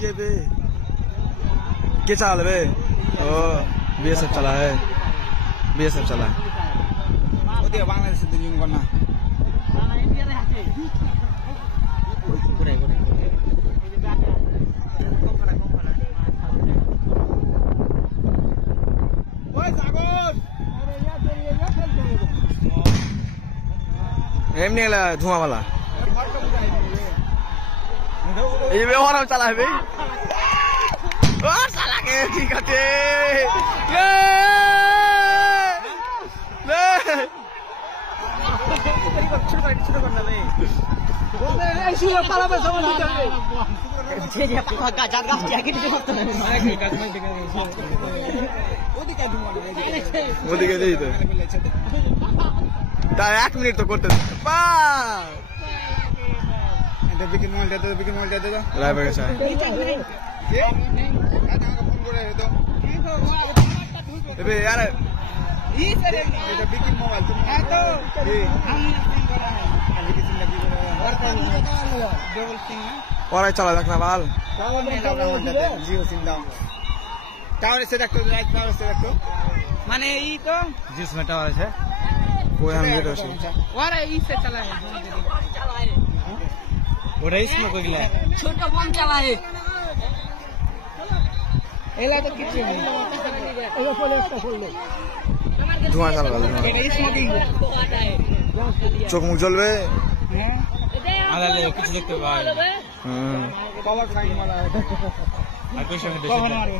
के बे के चाल बे ओ बीएसएफ चला है बीएसएफ चला है ওদিকে বাংলাদেশে দিন কোন না ইন্ডিয়া রে আছে পুরো পুরো ওই সাগর एमनी वाला धुआं वाला ये भी और चला है भाई और साला के ठीक है ले তার 1 মিনিট তো করতে পা এটা বিকিন মলটা দে বিকিন মলটা দে লাইভে গেছে এ দাদা ফোন করে দে এবে यार ই সরে এটা বিকিন মোবাইল তুমি হ্যাঁ তো আমি ফোন করা है আগে কিছু লাগি और डबल सिम ना ওরাই চালা দেখ না বাল জিও সিম দাও টাওয়ার से रखो लाइट टावर से रखो माने ई तो जिसमें टावर है वो हम ये दोस्त और ई से चला है वो रेस में कोई गिला छोटा फोन चला है एला तो किछु नहीं एला फोन একটা खोलो धुआं चला रहा है এটা স্মোকিং चोख मुंह जलवे हैं आला ले कुछ देखते भाई पावर फाइन वाला है আর কোই সঙ্গে पावर मारो